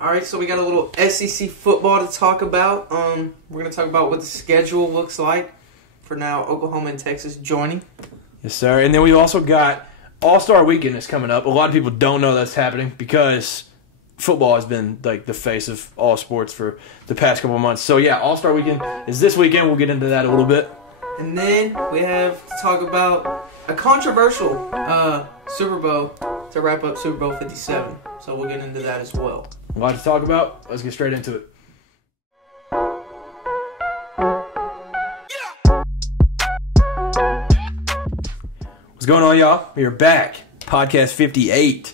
All right, so we got a little SEC football to talk about. We're going to talk about what the schedule looks like for now. Oklahoma and Texas joining. Yes, sir. And then we've also got All-Star Weekend is coming up. A lot of people don't know that's happening because football has been like the face of all sports for the past couple of months. So, yeah, All-Star Weekend is this weekend. We'll get into that a little bit. And then we have to talk about a controversial Super Bowl to wrap up Super Bowl 57. So we'll get into that as well. A lot to talk about. Let's get straight into it. What's going on, y'all? We're back. Podcast 58.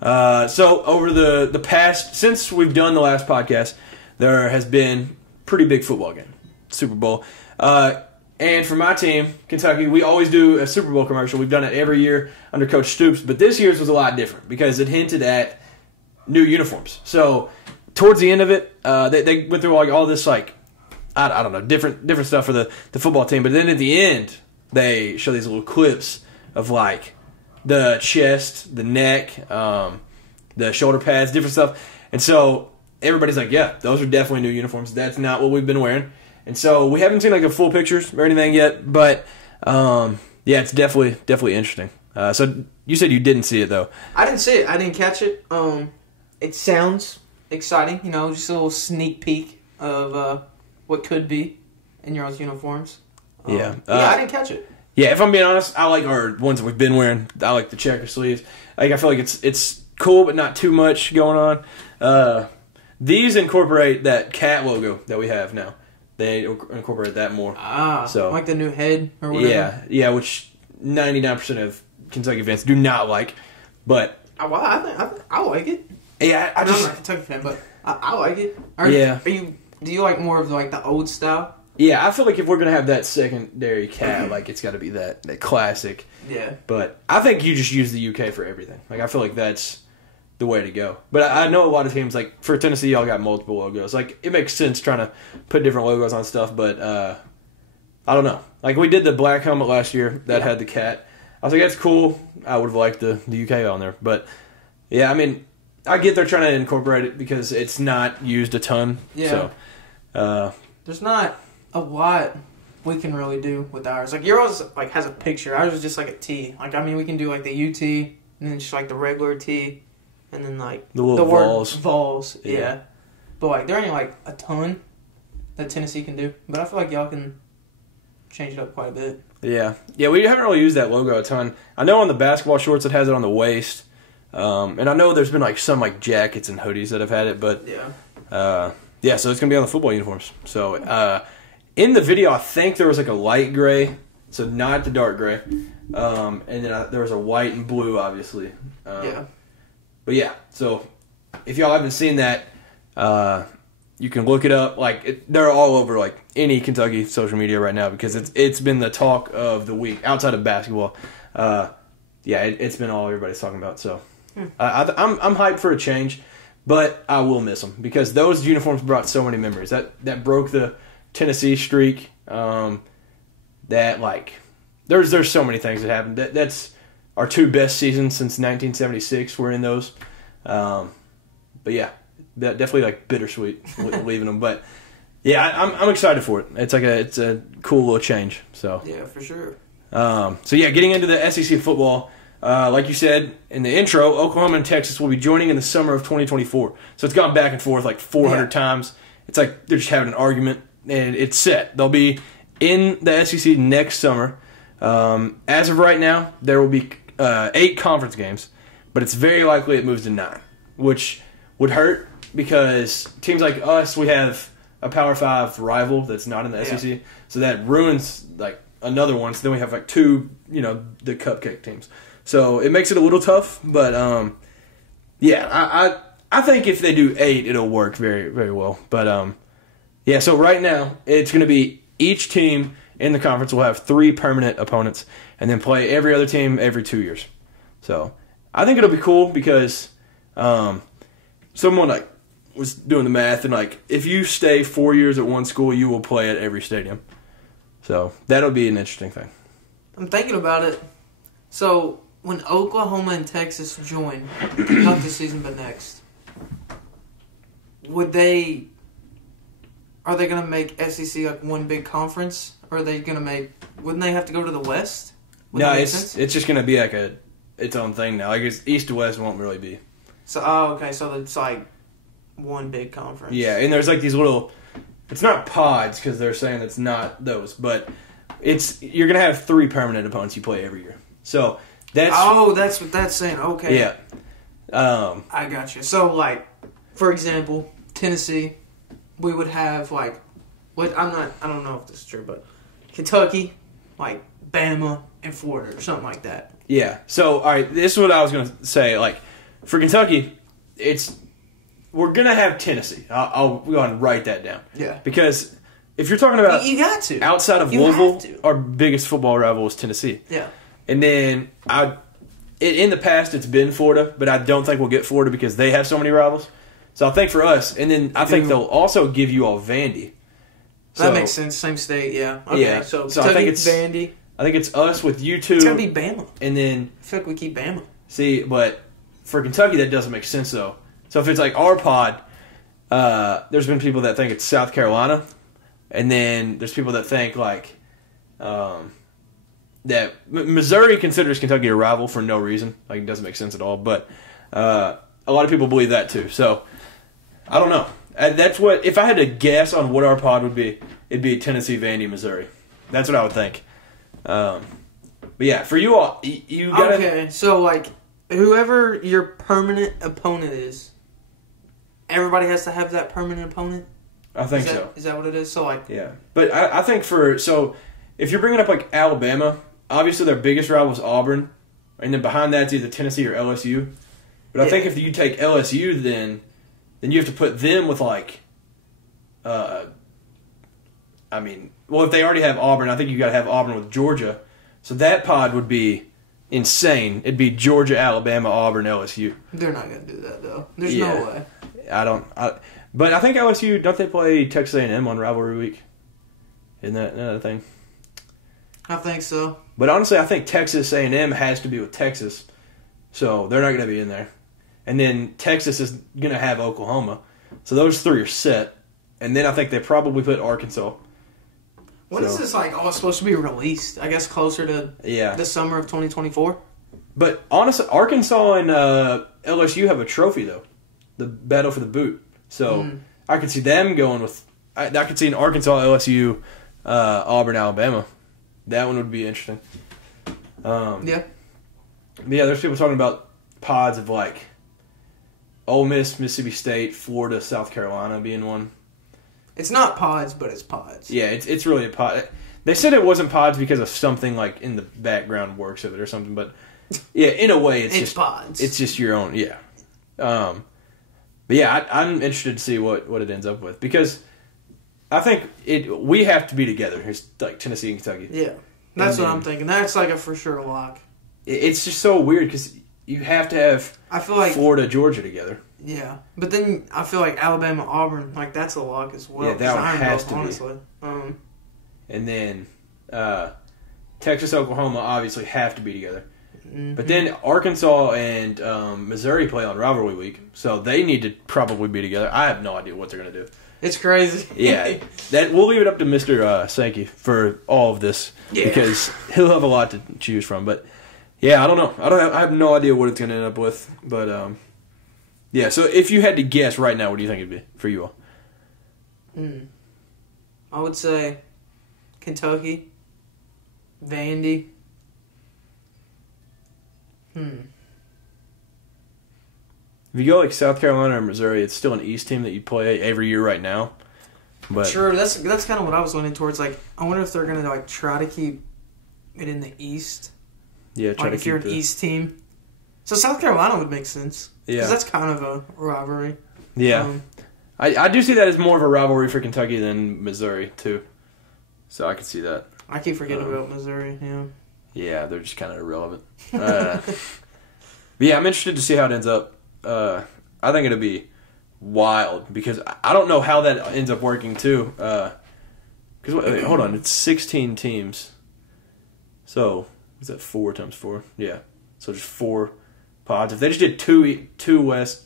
So over the past, since we've done the last podcast, there has been pretty big football game. Super Bowl. And for my team, Kentucky, we always do a Super Bowl commercial. We've done it every year under Coach Stoops, but this year's was a lot different because it hinted at new uniforms. So towards the end of it, they went through all this I don't know, different stuff for the football team. But then at the end, they show these little clips of like the chest, the neck, the shoulder pads, different stuff. And so everybody's like, yeah, those are definitely new uniforms. That's not what we've been wearing. And so we haven't seen like the full pictures or anything yet, but yeah, it's definitely interesting. So you said you didn't see it though. I didn't see it. I didn't catch it. It sounds exciting, just a little sneak peek of what could be in your all's uniforms. Yeah, I didn't catch it. Yeah, if I'm being honest, I like our ones that we've been wearing. I like the checker sleeves. I feel like it's cool, but not too much going on. These incorporate that cat logo that we have now. They incorporate that more. So like the new head or whatever. Yeah, which 99% of Kentucky fans do not like, but I like it. Yeah, I'm not a Kentucky fan, but I like it. Do you like more of like the old style? Yeah, I feel like if we're gonna have that secondary cat, like it's got to be that classic. Yeah. But I think you just use the UK for everything. Like I feel like that's the way to go. But I know a lot of teams, like for Tennessee, y'all got multiple logos. Like it makes sense trying to put different logos on stuff, but I don't know. Like we did the black helmet last year that had the cat. I was like, that's cool. I would have liked the UK on there, but yeah, I mean, I get they're trying to incorporate it because it's not used a ton. Yeah. So there's not a lot we can really do with ours. Like yours, like has a picture. Ours is just like a T. Like I mean, we can do like the UT and then just like the regular T. And then, like, the word Vols, yeah. But, like, there ain't, like, a ton that Tennessee can do. But I feel like y'all can change it up quite a bit. Yeah. Yeah, we haven't really used that logo a ton. I know on the basketball shorts it has it on the waist. And I know there's been, like, some, like, jackets and hoodies that have had it. But, so it's going to be on the football uniforms. So, in the video, I think there was, like, a light gray. So, not the dark gray. And then there was a white and blue, obviously. But yeah, so if y'all haven't seen that, you can look it up. Like they're all over like any Kentucky social media right now because it's been the talk of the week outside of basketball. It's been all everybody's talking about. So I'm hyped for a change, but I will miss them because those uniforms brought so many memories. That broke the Tennessee streak. That like there's so many things that happened. That's our two best seasons since 1976 were in those. But yeah, definitely like bittersweet leaving them. But yeah, I'm excited for it. It's a cool little change. So yeah, for sure. So yeah, getting into the SEC football, like you said in the intro, Oklahoma and Texas will be joining in the summer of 2024. So it's gone back and forth like 400 times. It's like they're just having an argument, and it's set. They'll be in the SEC next summer. As of right now, there will be 8 conference games, but it's very likely it moves to 9, which would hurt because teams like us, we have a Power 5 rival that's not in the SEC, so that ruins like another one. So then we have like 2, the cupcake teams. So it makes it a little tough, but I think if they do 8, it'll work very, very well. But so right now it's going to be each team in the conference will have 3 permanent opponents and then play every other team every 2 years. So I think it'll be cool because someone like was doing the math and like if you stay 4 years at one school, you will play at every stadium. So that'll be an interesting thing. I'm thinking about it. So when Oklahoma and Texas join, not this season but next, would they? Are they going to make SEC like one big conference, or are they going to make? Wouldn't they have to go to the West? No, it's just going to be like its own thing now. Like East to West won't really be. So okay, so it's like one big conference. Yeah, and there's like these little. It's not pods because they're saying it's not those, but you're going to have 3 permanent opponents you play every year. So that's that's what that's saying. Okay. Yeah. I got you. So like, for example, Tennessee, we would have like, I don't know if this is true, but Kentucky, like Bama and Florida or something like that. Yeah. So all right, this is what I was gonna say. Like for Kentucky, we're gonna have Tennessee. I'll go ahead and write that down. Yeah. Because if you're talking about you got to outside of Louisville, our biggest football rival is Tennessee. Yeah. And then in the past it's been Florida, but I don't think we'll get Florida because they have so many rivals. So I think for us, and then I think they'll also give you all Vandy. That makes sense. Same state, yeah. Okay, yeah. So I think it's Vandy. I think it's us with you two. It's gotta be Bama. And then I feel like we keep Bama. See, but for Kentucky that doesn't make sense though. So if it's like our pod, there's been people that think it's South Carolina, and then there's people that think like that Missouri considers Kentucky a rival for no reason. Like it doesn't make sense at all. But a lot of people believe that too. So I don't know. That's what if I had to guess on what our pod would be, it'd be Tennessee, Vandy, Missouri. That's what I would think. But yeah, for you all, you gotta. Okay, so like whoever your permanent opponent is, everybody has to have that permanent opponent. I think so. Is that what it is? So like. Yeah, but I think if you're bringing up like Alabama, obviously their biggest rival is Auburn, and then behind that's either Tennessee or LSU. But I think if you take LSU, then you have to put them with like, if they already have Auburn, I think you got to have Auburn with Georgia. So that pod would be insane. It'd be Georgia, Alabama, Auburn, LSU. They're not going to do that though. There's no way. But I think LSU, don't they play Texas A&M on rivalry week? Isn't that another thing? I think so. But honestly, I think Texas A&M has to be with Texas, so they're not going to be in there. And then Texas is going to have Oklahoma. So those 3 are set. And then I think they probably put Arkansas. When is this like all supposed to be released? I guess closer to the summer of 2024? But honestly, Arkansas and LSU have a trophy, though. The battle for the boot. So I could see them going with... I could see an Arkansas, LSU, Auburn, Alabama. That one would be interesting. Yeah. But yeah, there's people talking about pods of like Ole Miss, Mississippi State, Florida, South Carolina being one. It's not pods, but it's pods. Yeah, it's really a pod. They said it wasn't pods because of something like in the background works of it or something, but yeah, in a way it's just pods. It's just your own, yeah. But yeah, I'm interested to see what it ends up with because I think we have to be together. It's like Tennessee and Kentucky. Yeah, that's what I'm thinking. That's like a for sure lock. It's just so weird because you have to have Florida, Georgia together. Yeah, but then I feel like Alabama, Auburn, like that's a lock as well. Yeah, that one has to honestly. Be. And then Texas, Oklahoma obviously have to be together. Mm-hmm. But then Arkansas and Missouri play on rivalry week, so they need to probably be together. I have no idea what they're going to do. It's crazy. Yeah, we'll leave it up to Mr. Sankey for all of this because he'll have a lot to choose from. But yeah, I don't know. I have no idea what it's going to end up with. But yeah. So if you had to guess right now, what do you think it'd be for you all? I would say Kentucky, Vandy. If you go like South Carolina or Missouri, it's still an East team that you play every year right now. But sure, that's kind of what I was leaning towards. Like, I wonder if they're gonna like try to keep it in the East. Yeah, try like to if you're an East team. So South Carolina would make sense. Yeah, because that's kind of a rivalry. Yeah, I do see that as more of a rivalry for Kentucky than Missouri too. So I can see that. I keep forgetting about Missouri. Yeah. Yeah, they're just kind of irrelevant. But yeah, I'm interested to see how it ends up. I think it'll be wild because I don't know how that ends up working too. Because hold on, it's 16 teams. So is that 4 times 4? Yeah. So just 4 pods. If they just did two West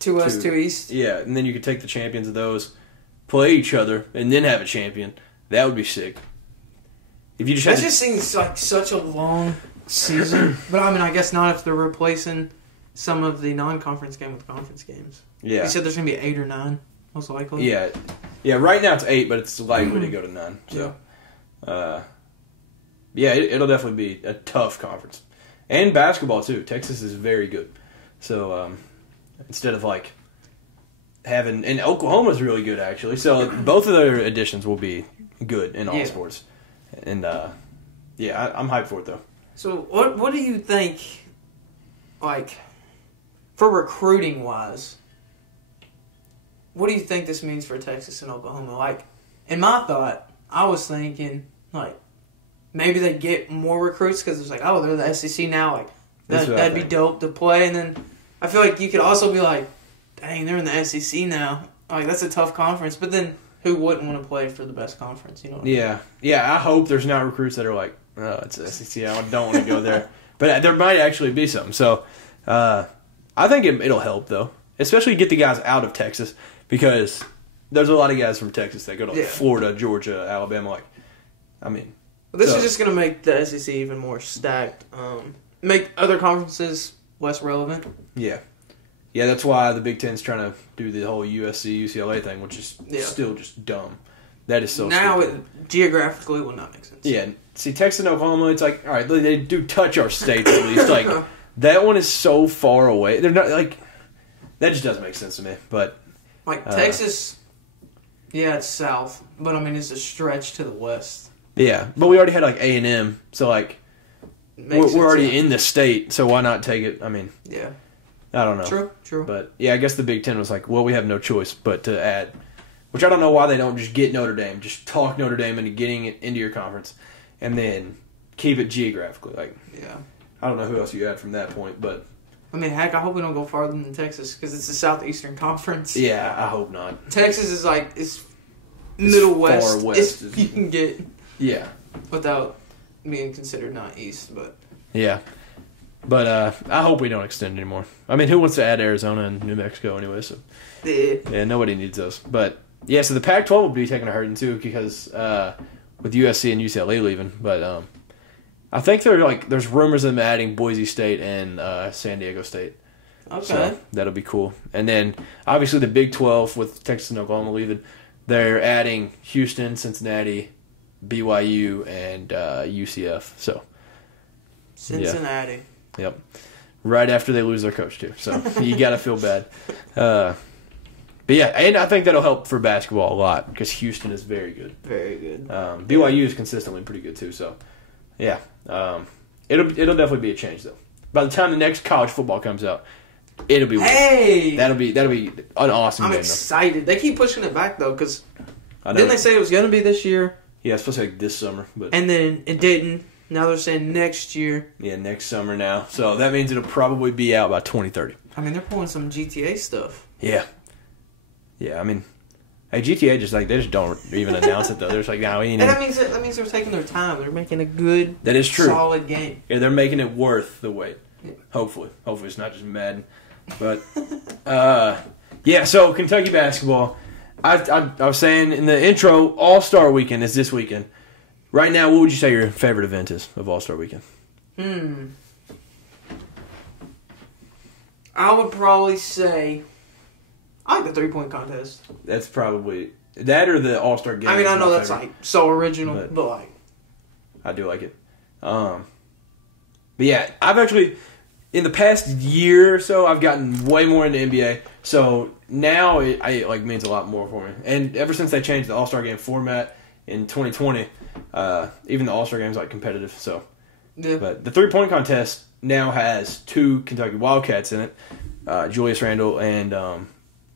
2 West, 2 East. Yeah, and then you could take the champions of those, play each other, and then have a champion. That would be sick. If you That just seems like such a long season. But I mean, I guess not if they're replacing some of the non-conference game with conference games. Yeah. You said there's going to be 8 or 9, most likely. Yeah. Yeah, right now it's 8, but it's likely to go to 9. So, it'll definitely be a tough conference. And basketball, too. Texas is very good. So, instead of, like, having... And Oklahoma's really good, actually. So, both of their additions will be good in all sports. And, I'm hyped for it, though. So, what do you think, like, for recruiting-wise, what do you think this means for Texas and Oklahoma? Like, in my thought, I was thinking, like, maybe they get more recruits because it's like, oh, they're the SEC now. Like, that'd be dope to play. And then I feel like you could also be like, dang, they're in the SEC now. Like, that's a tough conference. But then who wouldn't want to play for the best conference? You know what I mean? Yeah, I hope there's not recruits that are like, oh, it's the SEC. I don't want to go there. But there might actually be some. So I think it'll help, though. Especially get the guys out of Texas because there's a lot of guys from Texas that go to Florida, Georgia, Alabama. Like, I mean... This is just going to make the SEC even more stacked. Make other conferences less relevant. Yeah. Yeah, that's why the Big Ten's trying to do the whole USC, UCLA thing, which is still just dumb. That is so now stupid. It geographically will not make sense. Yeah. See, Texas and Oklahoma, it's like, all right, they do touch our states at least. Like, that one is so far away. They're not, like, that just doesn't make sense to me. But like, Texas, it's south, but, I mean, it's a stretch to the west. Yeah, but we already had, like, A&M, so, like, we're already in the state, so why not take it? I mean, I don't know. True. But, I guess the Big Ten was like, well, we have no choice but to add, which I don't know why they don't just get Notre Dame, just talk Notre Dame into getting it into your conference, and then keep it geographically. Like, I don't know who else you add from that point, but... I mean, heck, I hope we don't go farther than Texas, because it's the Southeastern Conference. Yeah, I hope not. Texas is like, it's Middle West. Far west. You can get... Yeah. Without being considered not East, but... Yeah. But I hope we don't extend anymore. I mean, who wants to add Arizona and New Mexico anyway? So yeah, nobody needs those. But, yeah, so the Pac-12 will be taking a hurting too because with USC and UCLA leaving. But I think there's rumors of them adding Boise State and San Diego State. Okay. So that'll be cool. And then, obviously, the Big 12 with Texas and Oklahoma leaving, they're adding Houston, Cincinnati, BYU, and UCF. So Cincinnati. Yep. Right after they lose their coach, too. So you got to feel bad. But, yeah, and I think that'll help for basketball a lot because Houston is very good. Very good. BYU is consistently pretty good, too. So, yeah. It'll definitely be a change, though. By the time the next college football comes out, it'll be weird. That'll be an awesome game. I'm excited. They keep pushing it back, though, because didn't they say it was going to be this year? Yeah, it's supposed to be like this summer. And then it didn't. Now they're saying next year. Yeah, next summer now. So that means it'll probably be out by 2030. I mean, they're pulling some GTA stuff. Yeah. Yeah, I mean, hey, GTA they just don't even announce it, though. They're just like, no, we ain't. And that means they're taking their time. They're making a good, that is true, solid game. Yeah, they're making it worth the wait. Yeah. Hopefully it's not just Madden. But, yeah, so Kentucky basketball. I was saying in the intro, All-Star Weekend is this weekend. Right now, what would you say your favorite event is of All-Star Weekend? I would probably say I like the 3-point contest. That's probably that or the All-Star game. I mean, I know that's favorite. Like so original, but like I do like it. But yeah, I've actually in the past year or so I've gotten way more into NBA. So now it means a lot more for me. And ever since they changed the All-Star game format in 2020, even the All-Star game's like competitive. So, yeah. But the 3-point contest now has 2 Kentucky Wildcats in it, Julius Randle and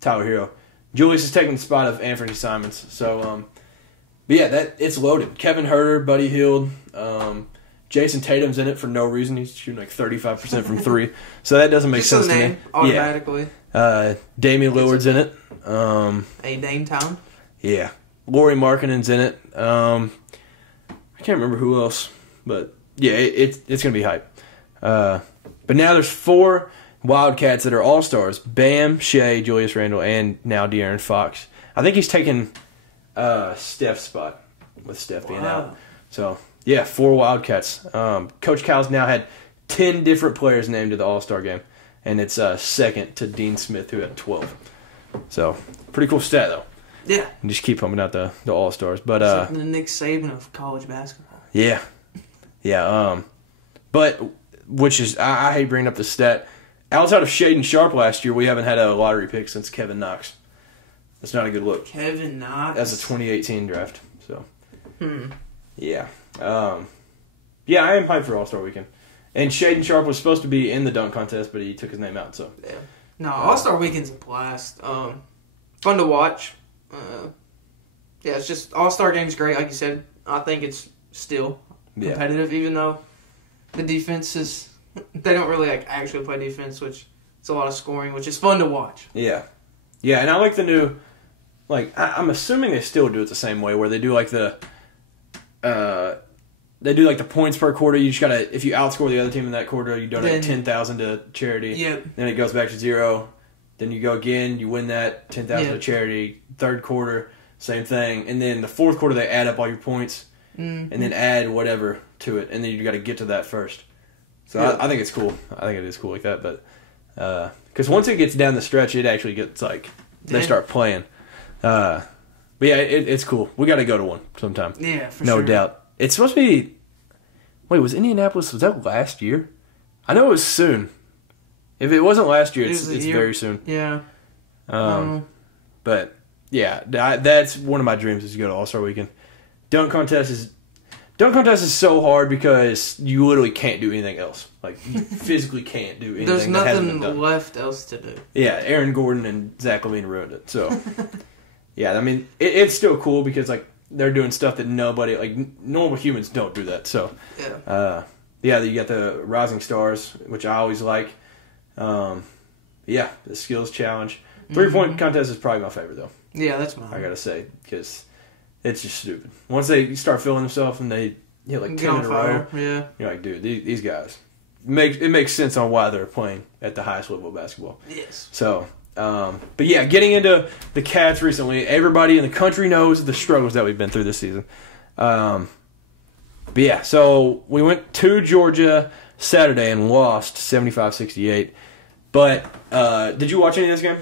Tyler Hero. Julius is taking the spot of Anthony Simons. So, but yeah, it's loaded. Kevin Huerter, Buddy Hield, Jason Tatum's in it for no reason. He's shooting like 35% from 3. So that doesn't make sense to me. Automatically. Yeah. Damian Lillard's in it. A Dame Town. Yeah. Lauri Markkanen's in it. I can't remember who else, but yeah, it's gonna be hype. But now there's 4 Wildcats that are all-stars. Bam, Shea, Julius Randle, and now De'Aaron Fox. I think he's taken Steph's spot with Steph being out. So, yeah, 4 Wildcats. Coach Cal's now had 10 different players named to the All-Star game, and it's second to Dean Smith, who had 12. So, pretty cool stat, though. Yeah. And just keep pumping out the All-Stars. But the Nick Saban of college basketball. Yeah. Yeah. But, which is, I hate bringing up the stat. Outside of Shaden Sharp last year, we haven't had a lottery pick since Kevin Knox. That's not a good look. Kevin Knox? That's a 2018 draft. So, yeah. Yeah, I am hyped for All-Star Weekend. And Shaden Sharp was supposed to be in the dunk contest, but he took his name out. So yeah. No, All-Star Weekend's a blast. Fun to watch. Yeah, it's just All-Star Game's great. Like you said, I think it's still competitive, even though the defense is. They don't really actually play defense, which it's a lot of scoring, which is fun to watch. Yeah, yeah, and I like the new. I'm assuming they still do it the same way, where they do the points per quarter. You just gotta, if you outscore the other team in that quarter, you donate 10,000 to charity. Yep. Then it goes back to 0. Then you go again, you win that 10,000 to charity. Third quarter, same thing, and then the fourth quarter they add up all your points, and then add whatever to it, and then you got to get to that first. So I think it's cool. I think it is cool like that, but because once it gets down the stretch, it actually gets they start playing. But yeah, it's cool. We got to go to one sometime. Yeah, for sure. No doubt. It's supposed to be. Wait, was Indianapolis? Was that last year? I know it was soon. If it wasn't last year, it's very soon. Yeah. But yeah, that's one of my dreams is to go to All-Star Weekend. Dunk contest is so hard because you literally can't do anything else. You physically can't do anything. There's that hasn't been nothing done. left else to do. Yeah, Aaron Gordon and Zach LaVine ruined it. So, yeah, I mean, it's still cool because they're doing stuff that nobody normal humans don't do that. So, yeah, you got the Rising Stars, which I always like. Yeah, the skills challenge. 3-point contest is probably my favorite though. Yeah, that's mine. I gotta say because it's just stupid. Once they start feeling themselves and they hit 10 in a row, yeah, you're like, dude, these guys it makes sense on why they're playing at the highest level of basketball. Yes. So, but yeah, getting into the Cats recently, everybody in the country knows the struggles that we've been through this season. But yeah, so we went to Georgia Saturday and lost 75-68. But did you watch any of this game?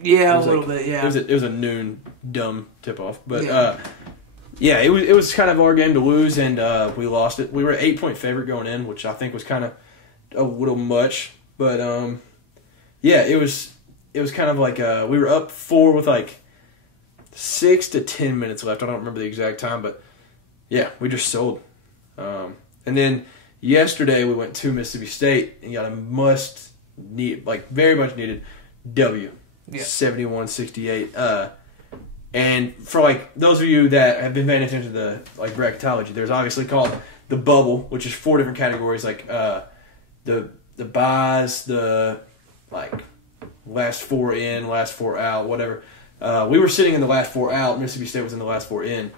Yeah, a little bit. Yeah, it was a noon dumb tip off, but yeah, it was kind of our game to lose, and we lost it. We were an 8-point favorite going in, which I think was kind of a little much, but yeah, it was kind of we were up 4 with 6 to 10 minutes left. I don't remember the exact time, but yeah, we just sold. And then yesterday we went to Mississippi State and got a very much needed W. Yeah. 71-68. And for those of you that have been paying attention to the bracketology, there's obviously called the bubble, which is 4 different categories, the buys, the last 4 in, last 4 out, whatever. We were sitting in the last 4 out. Mississippi State was in the last 4 in,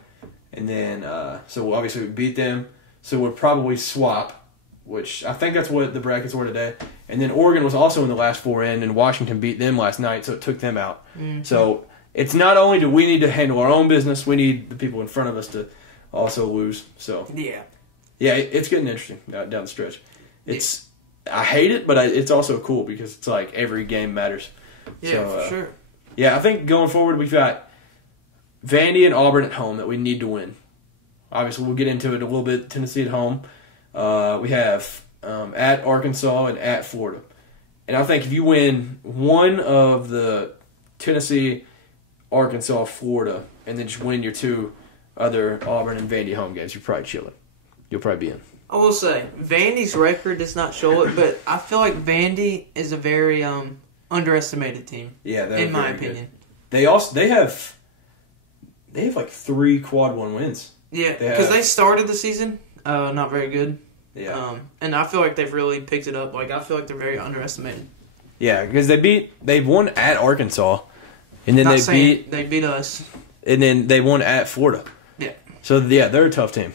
and then so obviously we beat them. So we'll probably swap, which I think that's what the brackets were today. And then Oregon was also in the last 4 in, and Washington beat them last night, so it took them out. Mm-hmm. So it's not only do we need to handle our own business, we need the people in front of us to also lose. So yeah, it's getting interesting down the stretch. I hate it, but it's also cool because it's every game matters. Yeah, so, for sure. Yeah, I think going forward we've got Vandy and Auburn at home that we need to win. Obviously, we'll get into it a little bit. Tennessee at home. We have at Arkansas and at Florida. And I think if you win one of the Tennessee, Arkansas, Florida, and then just win your 2 other Auburn and Vandy home games, you're probably chilling. You'll probably be in. I will say, Vandy's record does not show it, but I feel like Vandy is a very underestimated team. Yeah, in my opinion. Good. They have 3 quad 1 wins. Yeah, because they started the season not very good. Yeah. And I feel like they've really picked it up. I feel like they're very underestimated. Yeah, because they've won at Arkansas, and then they beat us, and then they won at Florida. Yeah. So yeah, they're a tough team.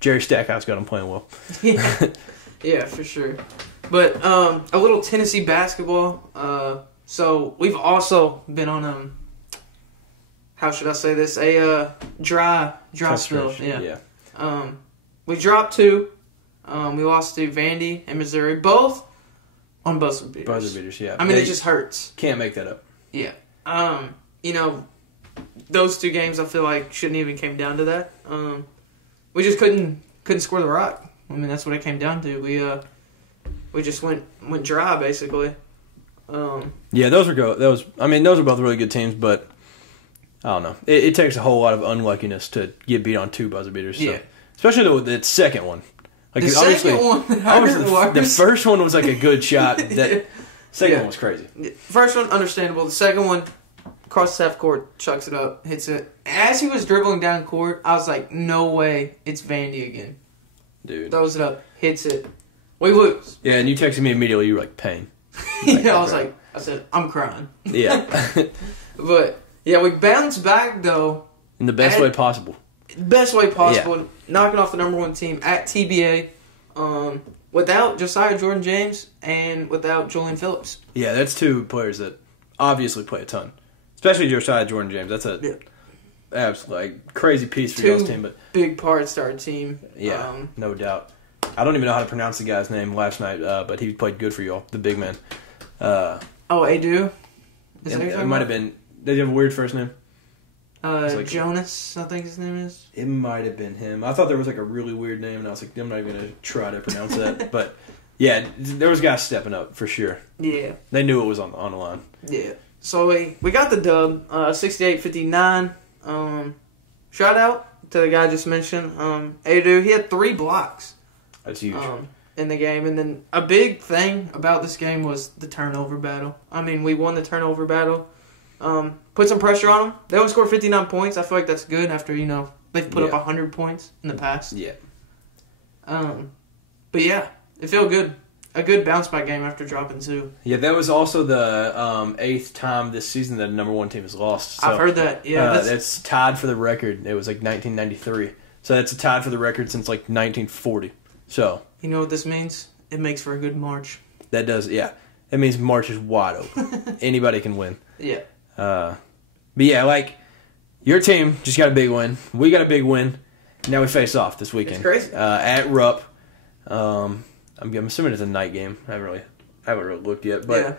Jerry Stackhouse got them playing well. Yeah, for sure. But a little Tennessee basketball. So we've also been on how should I say this? A dry spell. Yeah. We dropped 2. We lost to Vandy and Missouri, both on buzzer beaters. Buzzer beaters, yeah. I mean, it just hurts. Can't make that up. Yeah. Those 2 games I feel like shouldn't even came down to that. We just couldn't score the rock. I mean, that's what it came down to. We just went dry basically. Yeah, those are those are both really good teams, but I don't know. It takes a whole lot of unluckiness to get beat on 2 buzzer beaters. So. Yeah. Especially the second one. Like, the second one, the first one was like a good shot. That second one was crazy. First one, understandable. The second one, across the half court, chucks it up, hits it. As he was dribbling down court, I was like, no way, it's Vandy again. Dude. Throws it up, hits it. We lose. Yeah, and you texted me immediately. You were like, pain. I said, I'm crying. Yeah. But, yeah, we bounced back, though. In the best way possible. Best way possible. Knocking off the number 1 team at TBA without Josiah Jordan-James and without Julian Phillips. Yeah, that's 2 players that obviously play a ton. Especially Josiah Jordan-James. That's a absolutely crazy piece for y'all's team. But big parts to our team. Yeah, no doubt. I don't even know how to pronounce the guy's name last night, but he played good for y'all, the big man. Adu? It might have been... Did he have a weird first name? Jonas, I think his name is. It might have been him. I thought there was like a really weird name, and I was like, I'm not even going to try to pronounce that. But, yeah, there was guys stepping up, for sure. Yeah. They knew it was on the line. Yeah. So we got the dub, 68-59. Shout out to the guy I just mentioned, Adu. He had 3 blocks. That's huge. In the game. And then a big thing about this game was the turnover battle. I mean, we won the turnover battle. Put some pressure on them. They only scored 59 points. I feel like that's good after, they've put up 100 points in the past. Yeah. But yeah, it felt good. A good bounce back game after dropping 2. Yeah, that was also the 8th time this season that a number 1 team has lost. So, I've heard that. Yeah, that's tied for the record. It was like 1993. So that's a tied for the record since like 1940. So you know what this means? It makes for a good March. That does, yeah. That means March is wide open. Anybody can win. Yeah. But yeah, like, your team just got a big win. We got a big win. Now we face off this weekend. It's crazy. At Rupp. I'm assuming it's a night game. I haven't really looked yet. But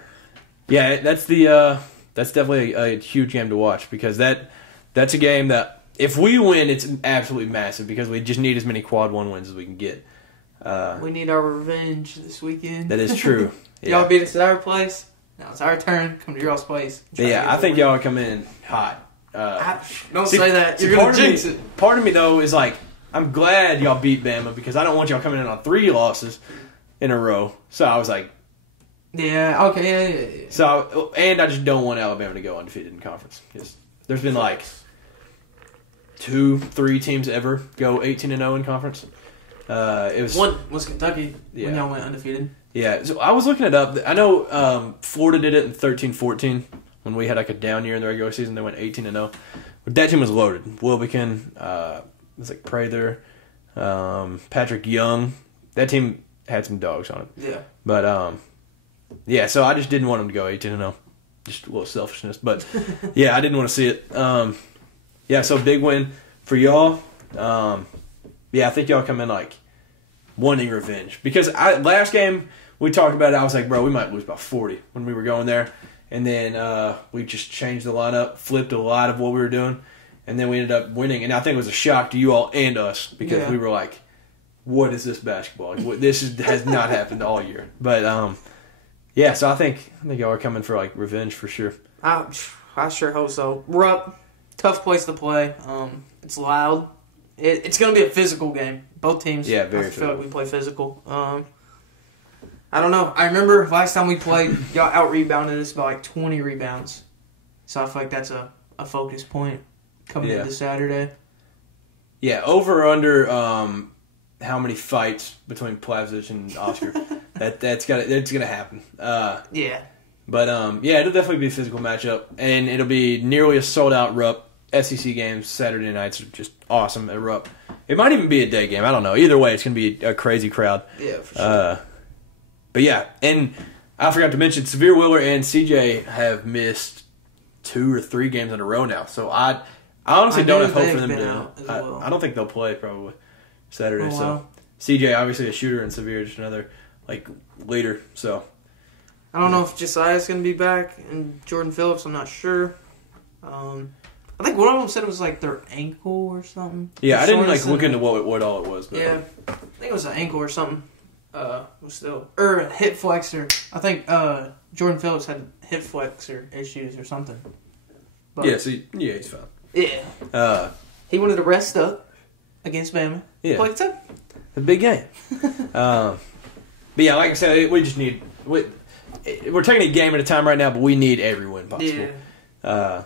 yeah, that's definitely a huge game to watch, because that's a game that if we win, it's absolutely massive, because we just need as many quad 1 wins as we can get. We need our revenge this weekend. That is true. Yeah. Y'all beat us at our place. Now it's our turn. Come to y'all's place. Yeah, I think y'all come in hot. Don't say that. You're going to jinx it. Part of me, though, is like, I'm glad y'all beat Bama, because I don't want y'all coming in on 3 losses in a row. So I was like... Yeah, okay, yeah. So, and I just don't want Alabama to go undefeated in conference. There's been like 2-3 teams ever go 18-0 in conference. One was Kentucky when y'all went undefeated. Yeah, so I was looking it up. I know Florida did it in 13-14 when we had like a down year in the regular season. They went 18-0. But that team was loaded. Wilbekin, it was like Prather, Patrick Young. That team had some dogs on it. Yeah. But yeah, so I just didn't want them to go 18-0. Just a little selfishness, but yeah, I didn't want to see it. Yeah, so big win for y'all. Yeah, I think y'all come in like wanting revenge, because last game we talked about it. I was like, bro, we might lose by 40 when we were going there, and then we just changed the lineup, flipped a lot of what we were doing, and then we ended up winning. And I think it was a shock to you all and us, because we were like, what is this basketball? Like, has not happened all year. But yeah, so I think y'all are coming for like revenge for sure. I sure hope so. Rupp, tough place to play. It's loud. It's going to be a physical game. Both teams. Yeah, very. I feel like we play physical. I don't know. I remember last time we played, y'all out rebounded us by like 20 rebounds. So I feel like that's a focus point coming into Saturday. Yeah, over or under how many fights between Plavsic and Oscar. That's gonna happen. Yeah. But yeah, it'll definitely be a physical matchup, and it'll be nearly a sold out Rupp. SEC games Saturday nights are just awesome at Rupp. It might even be a day game. I don't know. Either way, it's gonna be a crazy crowd. Yeah, for sure. But yeah, and I forgot to mention, Severe Wheeler and CJ have missed 2 or 3 games in a row now. So I honestly don't have hope for them to. I don't think they'll play probably Saturday. Oh, wow. So CJ obviously a shooter and Severe just another leader. So I don't know if Josiah's going to be back and Jordan Phillips. I'm not sure. I think one of them said it was like their ankle or something. Yeah, I didn't look into what all it was. But. Yeah, I think it was an ankle or something. Or a hip flexor. I think Jordan Phillips had hip flexor issues or something. But, he's fine. Yeah. He wanted to rest up against Bama. Yeah. Like it's a big game. But yeah, like I said, we just need. We're taking a game at a time right now, but we need every win possible. Yeah.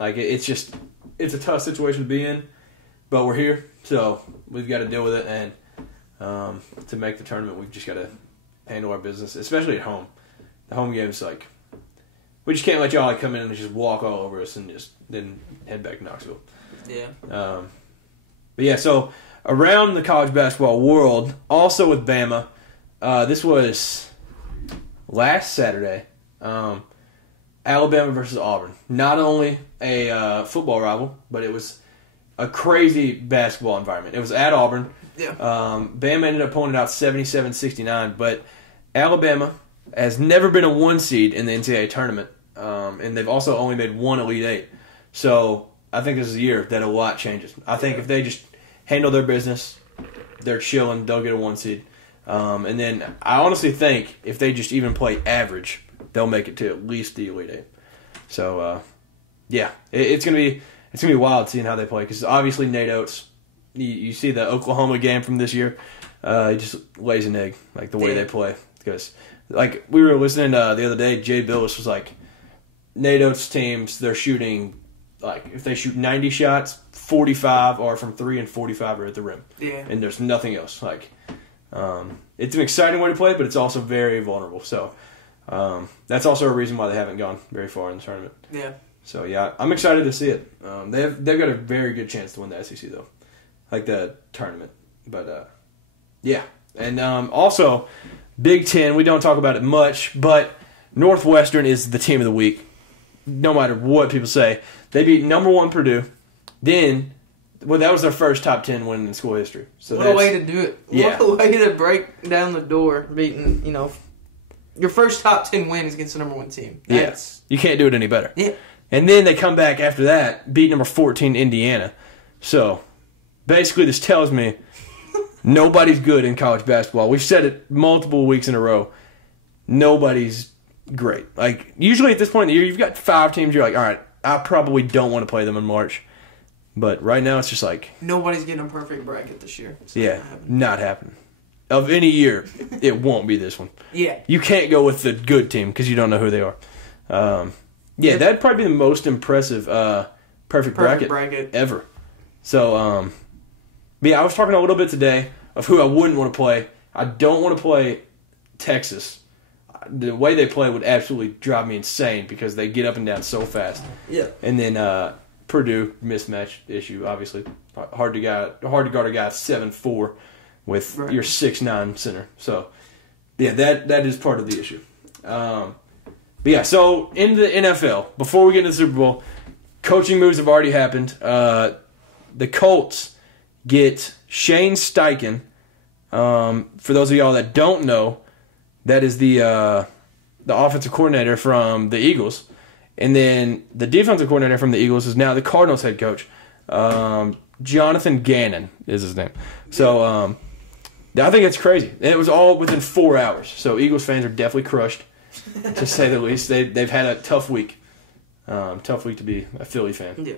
It's a tough situation to be in, but we're here, so we've got to deal with it. And to make the tournament, we've just got to handle our business, especially at home. The home game's we just can't let y'all come in and just walk all over us and just then head back to Knoxville. Yeah. But yeah, so around the college basketball world, also with Bama, this was last Saturday. Alabama versus Auburn. Not only a football rival, but it was a crazy basketball environment. It was at Auburn. Yeah. Bama ended up pulling it out 77-69, but Alabama has never been a 1 seed in the NCAA tournament, and they've also only made 1 Elite Eight. So I think this is a year that a lot changes. I think if they just handle their business, they're chilling, they'll get a 1 seed. And then I honestly think if they just even play average, they'll make it to at least the Elite Eight. So, it's gonna be wild seeing how they play because obviously Nate Oates, you see the Oklahoma game from this year, he just lays an egg the way they play because we were listening the other day, Jay Billis was like, Nate Oates' teams they're shooting if they shoot 90 shots, 45 are from 3 and 45 are at the rim. Yeah, and there's nothing else it's an exciting way to play, but it's also very vulnerable. So. That's also a reason why they haven't gone very far in the tournament. Yeah. So yeah, I'm excited to see it. They've got a very good chance to win the SEC though, the tournament. But yeah, and also Big Ten. We don't talk about it much, but Northwestern is the team of the week. No matter what people say, they beat number 1 Purdue. Then, that was their first top 10 win in school history. So what a way to do it! Yeah. What a way to break down the door, beating your first top 10 win is against the number 1 team. Yes, you can't do it any better. Yeah. And then they come back after that, beat number 14 Indiana. So, basically this tells me nobody's good in college basketball. We've said it multiple weeks in a row. Nobody's great. Usually at this point in the year, you've got 5 teams, you're all right, I probably don't want to play them in March. But right now it's just nobody's getting a perfect bracket this year. Not happening. Of any year, it won't be this one. Yeah. You can't go with the good team because you don't know who they are. That'd probably be the most impressive perfect bracket ever. So, I was talking a little bit today of who I wouldn't want to play. I don't want to play Texas. The way they play would absolutely drive me insane because they get up and down so fast. Yeah. And then Purdue, mismatch issue, obviously. Hard to guard a guy 7'4". With your 6'9" center. So, yeah, that is part of the issue. So in the NFL, before we get into the Super Bowl, coaching moves have already happened. The Colts get Shane Steichen. For those of y'all that don't know, that is the offensive coordinator from the Eagles. And then the defensive coordinator from the Eagles is now the Cardinals head coach. Jonathan Gannon is his name. So, I think it's crazy. And it was all within 4 hours. So Eagles fans are definitely crushed, to say the least. They've had a tough week. Tough week to be a Philly fan. Yeah.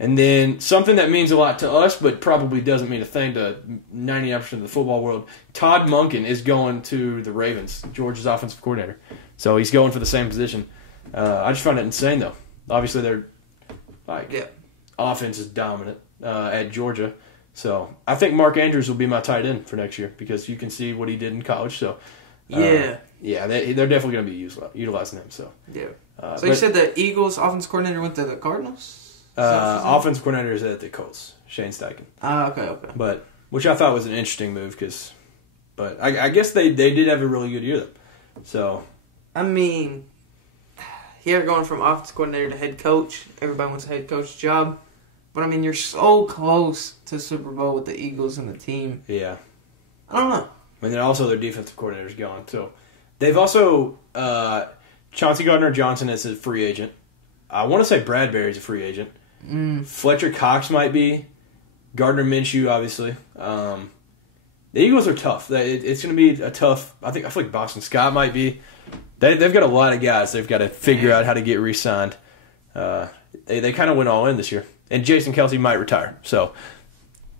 And then something that means a lot to us, but probably doesn't mean a thing to 99% of the football world. Todd Monken is going to the Ravens, Georgia's offensive coordinator. So he's going for the same position. I just find it insane, though. Obviously, their offense is dominant at Georgia. So I think Mark Andrews will be my tight end for next year because you can see what he did in college. So they're definitely going to be utilizing him. So you said the Eagles offensive coordinator went to the Cardinals? Offensive coordinator is at the Colts, Shane Steichen. Okay. But which I thought was an interesting move because But I guess they did have a really good year, though. So, I mean, here going from offensive coordinator to head coach, everybody wants a head coach job. But, I mean, you're so close to Super Bowl with the Eagles and the team. Yeah. I don't know. And then also their defensive coordinator's gone. So, they've also, Chauncey Gardner-Johnson is a free agent. I want to say Bradbury's a free agent. Fletcher Cox might be. Gardner Minshew, obviously. The Eagles are tough. It's going to be a tough. I feel like Boston Scott might be. They've got a lot of guys they've got to figure out how to get re-signed. They kind of went all in this year, and Jason Kelce might retire. So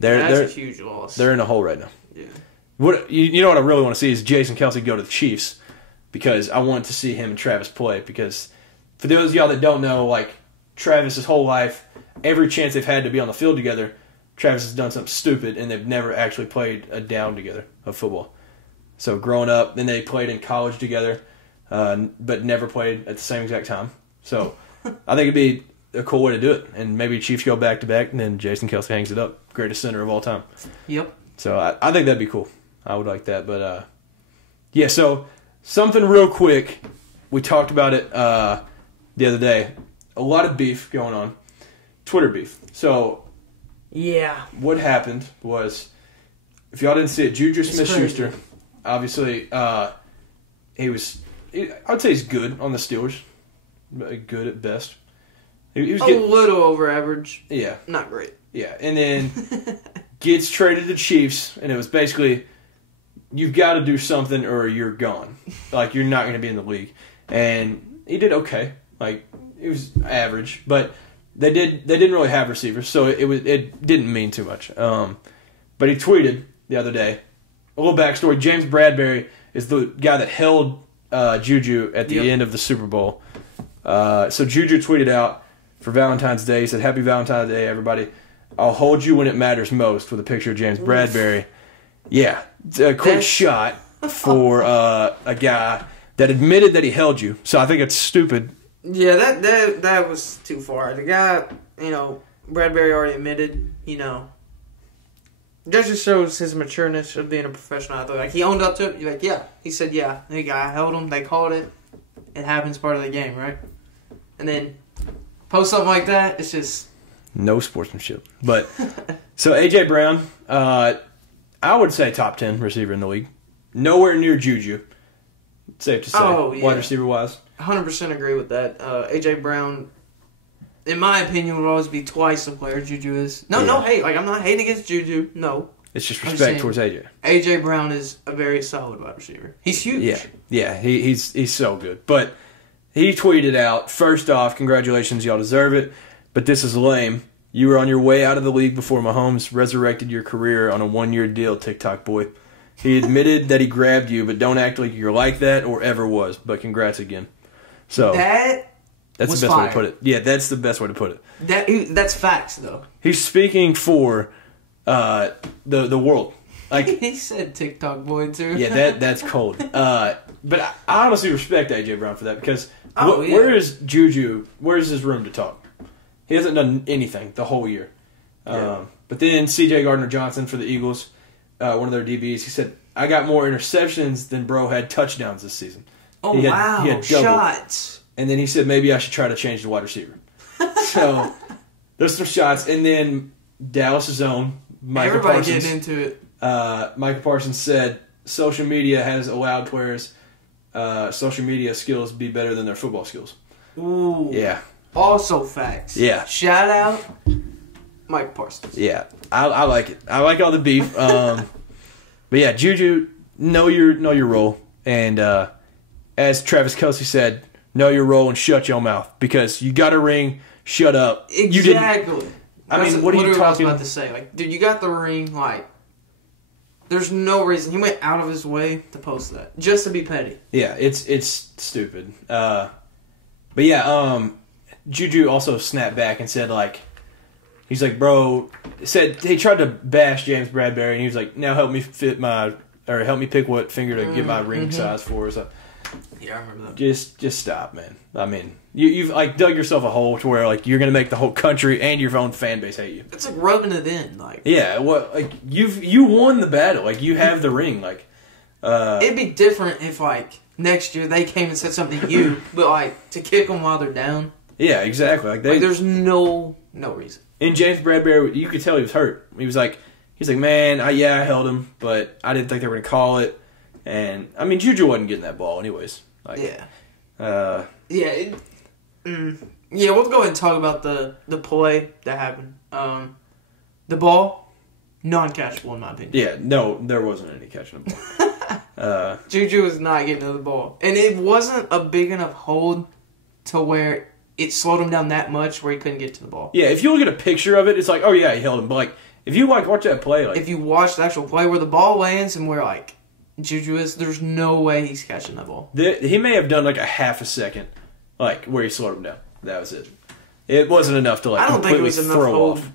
they're a huge loss. They're in a hole right now. Yeah. What you know what I really want to see is Jason Kelce go to the Chiefs, because I want to see him and Travis play. Because for those of y'all that don't know, like Travis, his whole life, every chance they've had to be on the field together, Travis has done something stupid, and they've never actually played a down together of football. So growing up, then they played in college together, but never played at the same exact time. So I think it'd be a cool way to do it. And maybe Chiefs go back-to-back, and then Jason Kelce hangs it up. Greatest center of all time. Yep. So I think that'd be cool. I would like that. But, yeah, so something real quick. We talked about it the other day. A lot of beef going on. Twitter beef. So, yeah, what happened was, if y'all didn't see it, Juju Smith-Schuster, obviously, I'd say he's good on the Steelers. Good at best. He was a little over average. Yeah. Not great. Yeah, and then gets traded to Chiefs, and it was basically, you've got to do something or you're gone. Like, you're not going to be in the league. And he did okay. Like, it was average, but they didn't really have receivers, so it didn't mean too much. But he tweeted the other day, a little backstory. James Bradbury is the guy that held Juju at the end of the Super Bowl. So Juju tweeted out for Valentine's Day. He said, "Happy Valentine's Day, everybody. I'll hold you when it matters most," with a picture of James Bradbury. Yeah, a quick shot for a guy that admitted that he held you. So I think it's stupid. Yeah, that was too far. The guy, Bradbury already admitted, that just shows his matureness of being a professional athlete. Like, he owned up to it. You're like, yeah. He said, yeah. The guy held him. They called it. It happens, part of the game, right? And then post something like that, it's just... No sportsmanship. But, so A.J. Brown, I would say top 10 receiver in the league. Nowhere near Juju. Safe to say. Oh, yeah. Wide receiver-wise. 100% agree with that. A.J. Brown, in my opinion, would always be twice the player Juju is. No hate. Like, I'm not hating against Juju. No. It's just respect towards A.J. A.J. Brown is a very solid wide receiver. He's huge. Yeah. He's so good. But he tweeted out, "First off, congratulations, y'all deserve it. But this is lame. You were on your way out of the league before Mahomes resurrected your career on a 1-year deal, TikTok boy. He admitted that he grabbed you, but don't act like you're like that or ever was. But congrats again." So that's the best way to put it. Yeah, that's the best way to put it. That's facts, though. He's speaking for the world. Like he said, TikTok boy too. Yeah, that's cold. But I honestly respect A.J. Brown for that, because where is Juju? Where's his room to talk? He hasn't done anything the whole year. But then C.J. Gardner-Johnson for the Eagles, one of their DBs, he said, "I got more interceptions than bro had touchdowns this season." Oh, he had double. Shots. And then he said, maybe I should try to change the wide receiver. So there's some shots. And then Dallas' own Michael Parsons. Everybody getting into it. Michael Parsons said, social media has allowed players' social media skills be better than their football skills. Ooh. Yeah. Also facts. Yeah. Shout out Mike Parsons. Yeah. I like it. I like all the beef. But yeah, Juju, know your role. And as Travis Kelce said, know your role and shut your mouth, because you got a ring. Shut up. Exactly. I mean, what are you talking? I was about to say, like, dude, you got the ring. Like, there's no reason he went out of his way to post that just to be petty. Yeah, it's stupid. But yeah, Juju also snapped back and said, like, he's like, bro, said he tried to bash James Bradbury, and he was like, now help me pick what finger to get my ring size for. So, yeah, I remember that. Just stop, man. I mean, you've like dug yourself a hole to where like you're gonna make the whole country and your own fan base hate you. It's like rubbing it in, like. Yeah, well, like you won the battle, like you have the ring, like It'd be different if, like, next year they came and said something to you, but, like, to kick them while they're down. Yeah, exactly. Like there's no reason. And James Bradbury, you could tell he was hurt. He's like, man, I held him, but I didn't think they were going to call it. And, I mean, Juju wasn't getting that ball anyways. Like, yeah. Yeah, we'll go ahead and talk about the play that happened. The ball, non-catchable in my opinion. Yeah, no, there wasn't any catching the ball. Juju was not getting to the ball. And it wasn't a big enough hold to where it slowed him down that much where he couldn't get to the ball. Yeah, if you look at a picture of it, it's like, oh yeah, he held him. But like, if you like watch that play, like if you watch the actual play where the ball lands and where like Juju is, there's no way he's catching that ball. He may have done like a half a second, like where he slowed him down. That was it. It wasn't enough to like I don't completely think it was enough throw hold, off.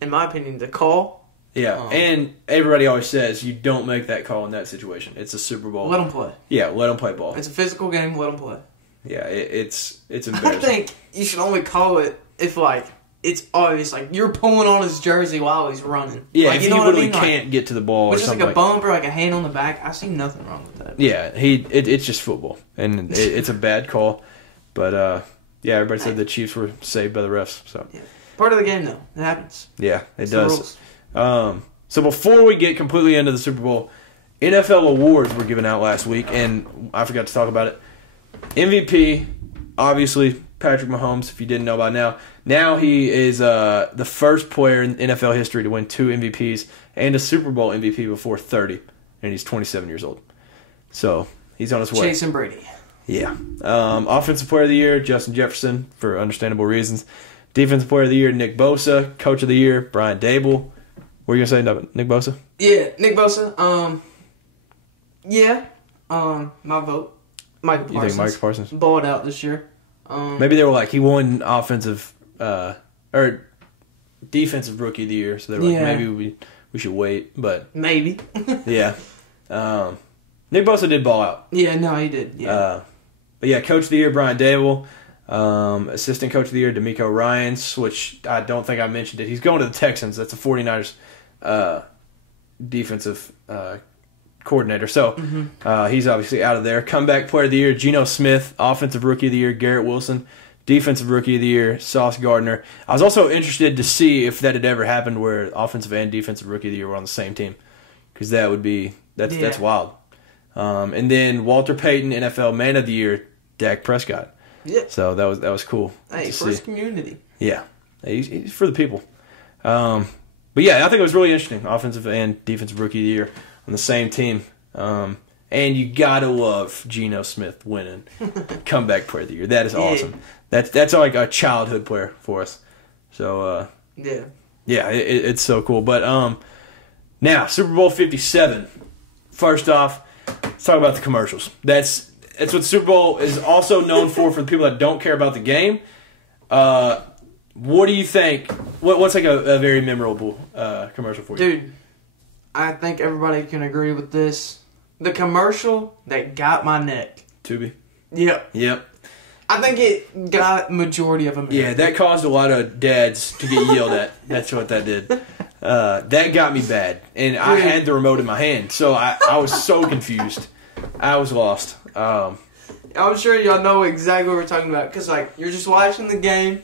in my opinion, to call. Yeah, and everybody always says you don't make that call in that situation. It's a Super Bowl. Let him play. Yeah, let him play ball. It's a physical game. Let him play. Yeah, it's embarrassing. I think you should only call it if like it's obvious, like you're pulling on his jersey while he's running. Yeah, like, if you know he literally what I mean? can't get to the ball, which or is something like a bump or like a hand on the back. I see nothing wrong with that. Yeah, it's just football, and it's a bad call. But yeah, everybody said the Chiefs were saved by the refs. So yeah. Part of the game, though. It happens. Yeah, it does. So before we get completely into the Super Bowl, NFL awards were given out last week, and I forgot to talk about it. MVP, obviously, Patrick Mahomes, if you didn't know by now. Now he is the first player in NFL history to win 2 MVPs and a Super Bowl MVP before 30, and he's 27 years old. So he's on his way. Chasing Brady. Yeah. Offensive Player of the Year, Justin Jefferson, for understandable reasons. Defensive Player of the Year, Nick Bosa. Coach of the Year, Brian Dable. What are you going to say, Nick Bosa? Yeah, Nick Bosa. My vote. Mike Parsons. You think Mike Parsons? Balled out this year. Maybe they were like, he won offensive or defensive rookie of the year, so they were like, maybe we should wait, but maybe. Yeah. Nick Bosa did ball out. Yeah, no, he did. Yeah. But yeah, Coach of the Year, Brian Dable. Assistant Coach of the Year, DeMeco Ryans, which I don't think I mentioned it. He's going to the Texans. That's the 49ers defensive coordinator. So he's obviously out of there. Comeback Player of the Year, Geno Smith. Offensive Rookie of the Year, Garrett Wilson. Defensive Rookie of the Year, Sauce Gardner. I was also interested to see if that had ever happened where offensive and defensive Rookie of the Year were on the same team, because that would be that's wild. And then Walter Payton, NFL Man of the Year, Dak Prescott. Yeah. So that was cool. Hey, for his community. Yeah. He's for the people. But yeah, I think it was really interesting. Offensive and defensive Rookie of the Year on the same team. And you gotta love Geno Smith winning Comeback Player of the Year. That is awesome. That's like a childhood player for us. So yeah, it's so cool. But now Super Bowl 57. First off, let's talk about the commercials. That's what the Super Bowl is also known for the people that don't care about the game. What do you think? What's like a very memorable commercial for you? Dude, I think everybody can agree with this. The commercial that got my neck. Tubi? Yep. I think it got majority of them. Yeah, that caused a lot of dads to get yelled at. That's what that did. That got me bad. And I had the remote in my hand, so I was so confused. I was lost. I'm sure y'all know exactly what we're talking about, because like you're just watching the game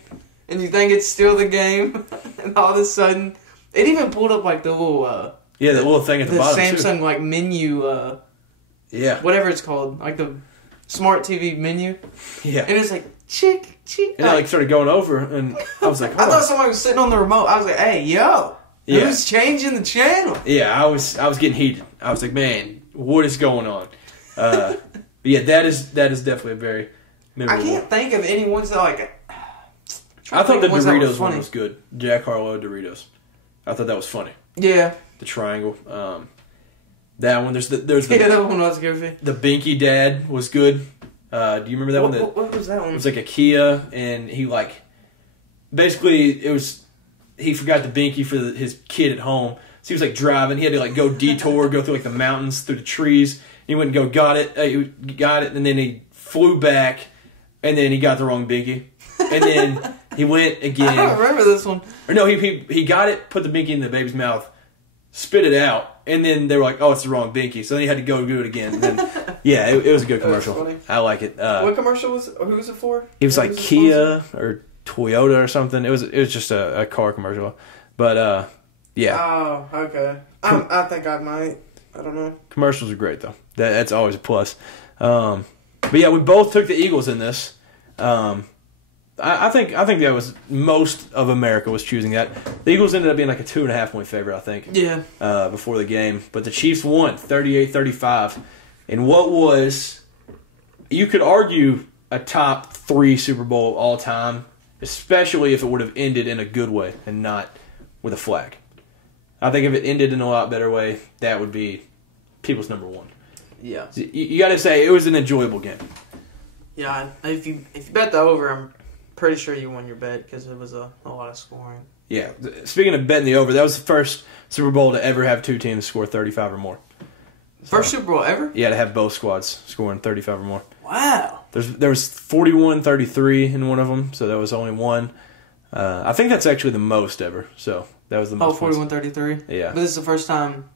and you think it's still the game, and all of a sudden it even pulled up like the little the little thing at the bottom, Samsung too. like menu whatever it's called, like the smart TV menu. Yeah. And it's like chick. And I like started going over, and I was like, I thought somebody was sitting on the remote. I was like, hey, yo, who's changing the channel? Yeah, I was getting heated. I was like, man, what is going on? But yeah, that is definitely a very memorable. I can't think of any ones that like. I thought the Doritos one was good. Jack Harlow Doritos. I thought that was funny. Yeah. The triangle. That one. There's the that one was goofy. The Binky Dad was good. Do you remember that one? What was that one? It was like a Kia, and he like basically he forgot the Binky for his kid at home. So he was like driving. He had to like go detour, go through like the mountains, through the trees. He went and got it, and then he flew back, and then he got the wrong Binky, and then he went again. I don't remember this one. Or no, he got it, put the Binky in the baby's mouth, spit it out, and then they were like, "Oh, it's the wrong binky," so then he had to go do it again. And then, yeah, it was a good commercial. I like it. What commercial was? Who was it for? It was like Kia or Toyota or something. It was just a car commercial, but yeah. Oh, okay. I think I might. I don't know. Commercials are great though. That's always a plus. But yeah, we both took the Eagles in this. I think that was most of America was choosing that. The Eagles ended up being like a 2.5-point favorite, I think. Yeah. Before the game, but the Chiefs won 38-35, in what was, you could argue, a top 3 Super Bowl all time, especially if it would have ended in a good way and not with a flag. I think if it ended in a lot better way, that would be people's number 1. Yeah. You got to say it was an enjoyable game. Yeah. If you bet the over, I'm pretty sure you won your bet because it was a lot of scoring. Yeah. Speaking of betting the over, that was the first Super Bowl to ever have 2 teams score 35 or more. First Super Bowl ever? Yeah, to have both squads scoring 35 or more. Wow. There was 41-33 in one of them, so that was only one. I think that's actually the most ever. So that was the most. 41-33? Yeah. But this is the first time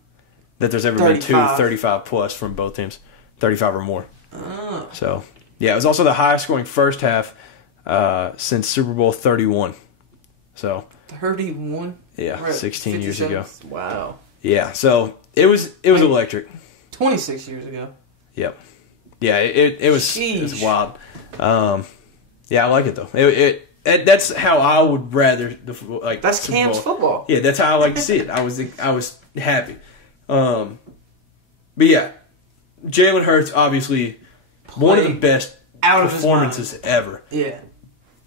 that there's ever been 2 35 plus from both teams, 35 or more. Oh. So yeah, it was also the highest scoring first half since Super Bowl 31. So 31? Yeah, 16 years ago. Wow. Yeah, so it was electric. 26 years ago. Yep. Yeah, it was wild. Yeah, I like it though. That's how I would rather that's Cam's football. Yeah, that's how I like to see it. I was happy. But yeah, Jalen Hurts obviously one of the best performances ever. Yeah.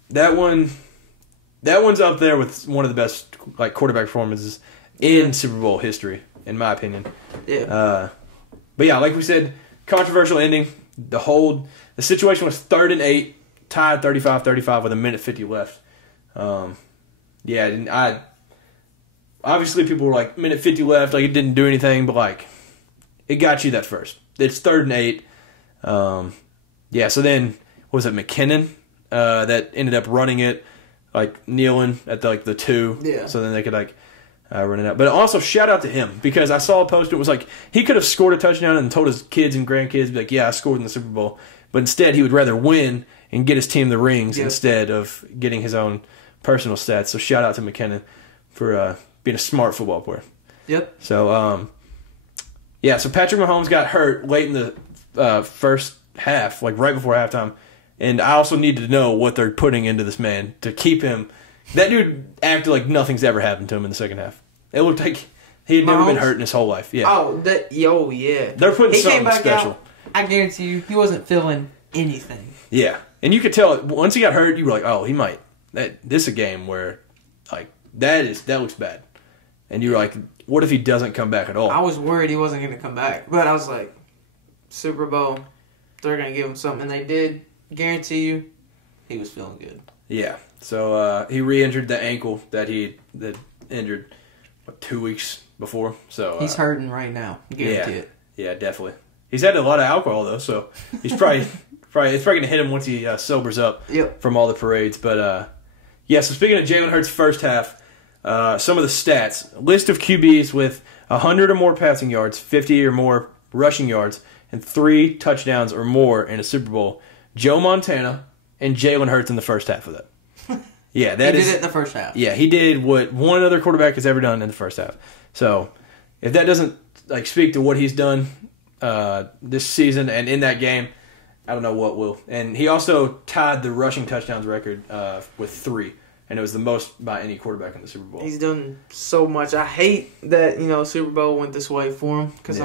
That one's up there with one of the best quarterback performances in Super Bowl history, in my opinion. Yeah. But yeah, like we said, controversial ending. The situation was 3rd and 8, tied 35-35 with 1:50 left. Yeah, and obviously people were like, 1:50 left, it didn't do anything, but it got you that first. It's 3rd and 8. Yeah, so then, what was it, McKinnon that ended up running it, kneeling at the 2. Yeah. So then they could run it out. But also shout out to him because I saw a post. It was he could have scored a touchdown and told his kids and grandkids, yeah, I scored in the Super Bowl. But instead, he would rather win and get his team the rings instead of getting his own personal stats. So shout out to McKinnon for being a smart football player. Yep. So yeah. So Patrick Mahomes got hurt late in the first half, right before halftime. And I also need to know what they're putting into this man to keep him. That dude acted like nothing's ever happened to him in the second half. It looked like he had never been hurt in his whole life. Yeah. Oh, yeah. They're putting something special. I guarantee you, he wasn't feeling anything. Yeah, and you could tell once he got hurt, you were like, oh, he might. This is a game where, that looks bad. And you were like, what if he doesn't come back at all? I was worried he wasn't going to come back, but I was like, Super Bowl, they're going to give him something, and they did. Guarantee you, he was feeling good. Yeah. So he re-injured the ankle that injured 2 weeks before. So he's hurting right now. Guarantee it. Yeah, definitely. He's had a lot of alcohol though, so he's probably it's probably gonna hit him once he sobers up from all the parades. But yeah. So speaking of Jalen Hurts' first half, some of the stats: list of QBs with 100 or more passing yards, 50 or more rushing yards, and 3 touchdowns or more in a Super Bowl. Joe Montana and Jalen Hurts in the first half of that. Yeah, he did it in the first half. Yeah, he did what one other quarterback has ever done in the first half. So, if that doesn't speak to what he's done this season and in that game, I don't know what will. And he also tied the rushing touchdowns record with 3, and it was the most by any quarterback in the Super Bowl. He's done so much. I hate that Super Bowl went this way for him because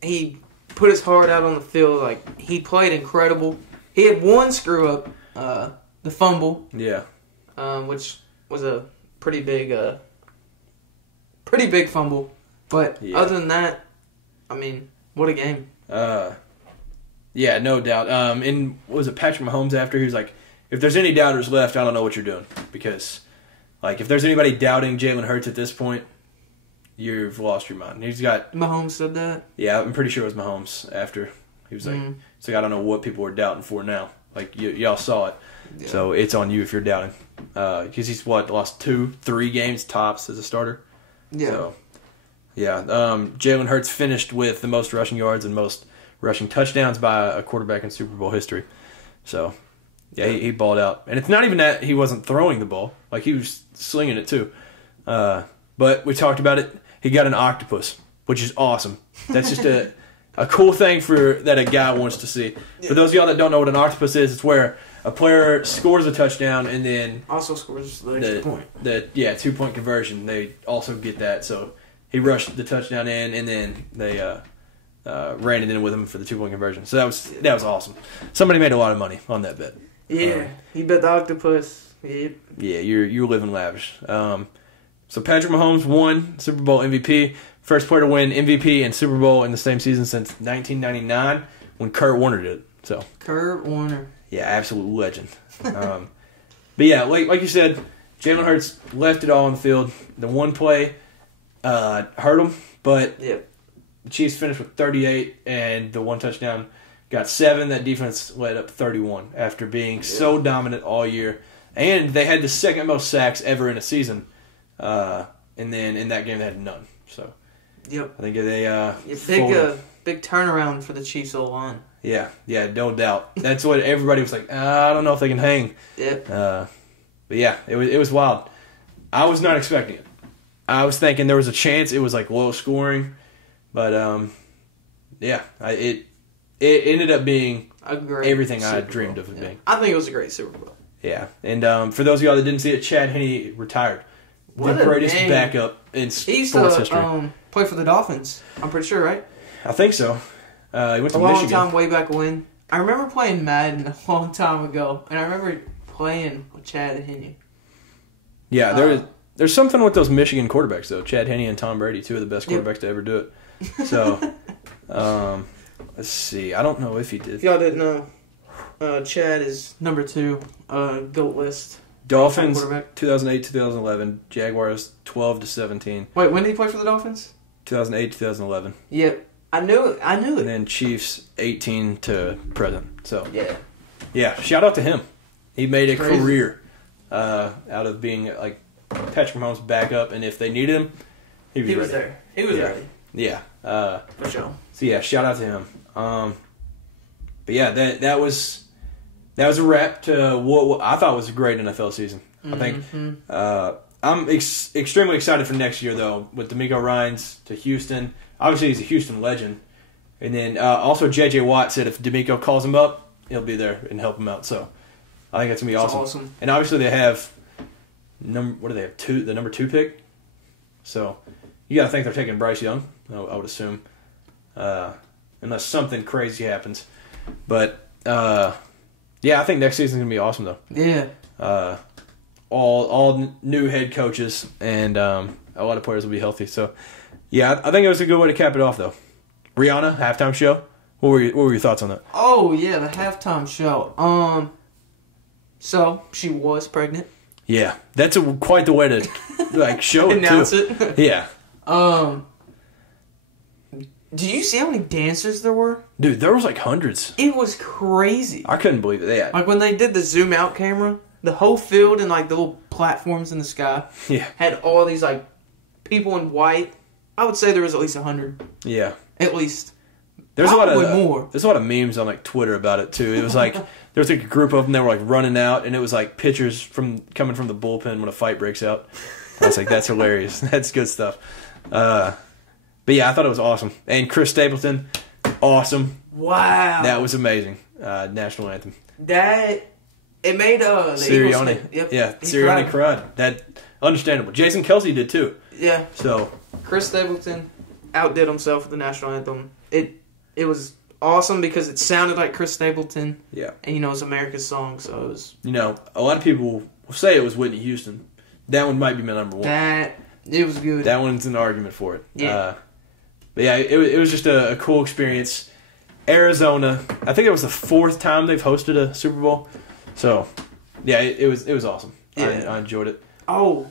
he put his heart out on the field. He played incredible. He had one screw up, the fumble. Yeah. Which was a pretty big fumble. But other than that, what a game. Yeah, no doubt. And was it Patrick Mahomes after? He was like, if there's any doubters left, I don't know what you're doing. Because, if there's anybody doubting Jalen Hurts at this point, you've lost your mind. He's got... Mahomes said that? Yeah, I'm pretty sure it was Mahomes after. He was like, I don't know what people are doubting for now. Y'all saw it. Yeah. So it's on you if you're doubting. Because he's lost 2-3 games tops as a starter. Yeah. So, Yeah. Jalen Hurts finished with the most rushing yards and most rushing touchdowns by a quarterback in Super Bowl history. So, yeah, he balled out. And it's not even that he wasn't throwing the ball. Like, he was slinging it, too. But we talked about it. He got an octopus, which is awesome. That's just a cool thing that a guy wants to see. Yeah. For those of y'all that don't know what an octopus is, it's where a player scores a touchdown and then also scores the extra point. 2-point conversion. They also get that. So he rushed the touchdown in, and then they ran it in with him for the 2-point conversion. So that was awesome. Somebody made a lot of money on that bet. Yeah, he bet the octopus. Yep. Yeah, you're living lavish. So Patrick Mahomes won Super Bowl MVP. First player to win MVP and Super Bowl in the same season since 1999 when Kurt Warner did it. So Kurt Warner. Yeah, absolute legend. But yeah, like you said, Jalen Hurts left it all on the field. The one play hurt him, but the Chiefs finished with 38 and the one touchdown got 7. That defense led up 31 after being so dominant all year. And they had the second most sacks ever in a season. And then in that game they had none. So I think they big turnaround for the Chiefs O-line. Yeah, no doubt. That's what everybody was like. I don't know if they can hang. Yep. But yeah, it was wild. I was not expecting it. I was thinking there was a chance it was like low scoring, but it ended up being everything I dreamed of it being. I think it was a great Super Bowl. Yeah, and for those of y'all that didn't see it, Chad Henne retired. The greatest backup in sports history. Play for the Dolphins. I'm pretty sure, right? I think so. He went to Michigan. A long time way back when. I remember playing Madden a long time ago, and I remember playing with Chad Henne. Yeah, there's something with those Michigan quarterbacks, though. Chad Henne and Tom Brady, two of the best quarterbacks to ever do it. So, let's see. I don't know if he did. If y'all didn't know, Chad is number 2, GOAT list. Dolphins, 2008, 2011. Jaguars, 12-17. Wait, when did he play for the Dolphins? 2008, 2011. Yep. I knew it. And then Chiefs, 18 to present. So yeah. Shout out to him. He made a career out of being like Patrick Mahomes' backup, and if they needed him, he was ready. There. He was ready. Yeah. For sure. So yeah, shout out to him. But yeah, that was a wrap to what I thought was a great NFL season. I think I'm extremely excited for next year though, with D'Amico Ryans to Houston. Obviously, he's a Houston legend. And then also J.J. Watt said if D'Amico calls him up, he'll be there and help him out. So I think that's going to be awesome. And obviously they have, the number 2 pick? So you got to think they're taking Bryce Young, I would assume. Unless something crazy happens. But, I think next season's going to be awesome, though. Yeah. All new head coaches, and a lot of players will be healthy. So, yeah, I think it was a good way to cap it off, though. Rihanna, halftime show. What were your thoughts on that? Oh, yeah, the halftime show. So, she was pregnant. Yeah, that's quite the way to, show it, Announce too. it. Yeah. Did you see how many dancers there were? Dude, there was, hundreds. It was crazy. I couldn't believe it. When they did the zoom out camera, the whole field and, the little platforms in the sky had all these, people in white. I would say there was at least 100. Yeah. At least. There's probably more. There's a lot of memes on Twitter about it too. It was there was a group of them that were running out, and it was pictures coming from the bullpen when a fight breaks out. I was like, that's hilarious. That's good stuff. But yeah, I thought it was awesome. And Chris Stapleton, awesome. Wow. That was amazing. National anthem. It made the Sirianni. Yep. Yeah, Sirianni cried. That understandable. Jason Kelsey did too. Yeah. So Chris Stapleton outdid himself with the national anthem. It was awesome because it sounded like Chris Stapleton. Yeah. And it's America's song, so it was. A lot of people will say it was Whitney Houston. That one might be my number 1. It was good. That one's an argument for it. Yeah. But yeah, it was just a cool experience. Arizona, I think it was the 4th time they've hosted a Super Bowl. So, yeah, it was awesome. Yeah. I enjoyed it. Oh,